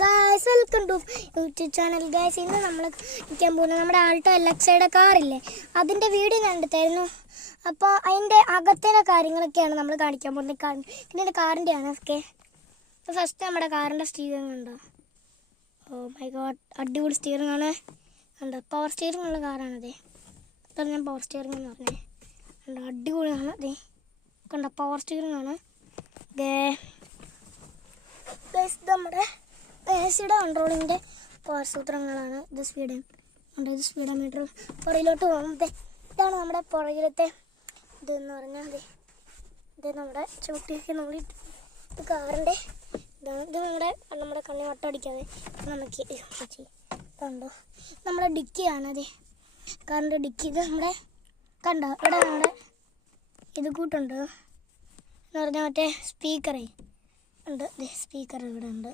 Guys, welcome to YouTube channel. Guys, ഇന്ന് നമ്മൾ നിൽക്കാൻ പോകുന്നത് നമ്മുടെ ആൾട്ടോ എലക്സയുടെ കാറില്ലേ, അതിൻ്റെ വീഡിയോ കണ്ടിട്ടായിരുന്നു. അപ്പോൾ അതിൻ്റെ അകത്തിലെ കാര്യങ്ങളൊക്കെയാണ് നമ്മൾ കാണിക്കാൻ പോകുന്നത്. പിന്നെ കാറിൻ്റെയാണ്. ഓക്കെ, അപ്പോൾ ഫസ്റ്റ് നമ്മുടെ കാറിൻ്റെ സ്റ്റിയറിംഗ് ഉണ്ടോ? ഓ മൈ ഗോഡ്, അടിപൊളി സ്റ്റിയറിംഗ് ആണ്. കണ്ടോ, പവർ സ്റ്റിയറിംഗ് ഉള്ള കാറാണതേ. അതാണ് ഞാൻ പവർ സ്റ്റിയറിംഗ് എന്ന് പറഞ്ഞത്. കണ്ടോ, അടിപൊളിയാണ്. അതെ, കണ്ടോ, പവർ സ്റ്റിയറിംഗ് ആണ്. നമ്മുടെ എസിയുടെ കൺട്രോളിൻ്റെ പവർ സൂത്രങ്ങളാണ്. ഇത് സ്പീഡോമീറ്റർ പുറകിലോട്ട് പോകുന്നത്. ഇതാണ് നമ്മുടെ പുറകിലത്തെ ഇതെന്ന് പറഞ്ഞാൽ ഇത് നമ്മുടെ ചവിട്ടിയൊക്കെ നമ്മൾ ഇത് കാറിൻ്റെ ഇതാണ്. ഇത് നമ്മുടെ കണ്ണി വട്ടം അടിക്കാതെ നമുക്ക് കണ്ടോ, നമ്മുടെ ഡിക്കിയാണ്. അതെ, കാറിൻ്റെ ഡിക്കി. ഇത് നമ്മുടെ കണ്ടോ, ഇവിടെ നമ്മുടെ ഇത് കൂട്ടുണ്ട് എന്ന് പറഞ്ഞാൽ മറ്റേ സ്പീക്കറേ ഉണ്ട്. സ്പീക്കർ ഇവിടെ ഉണ്ട്.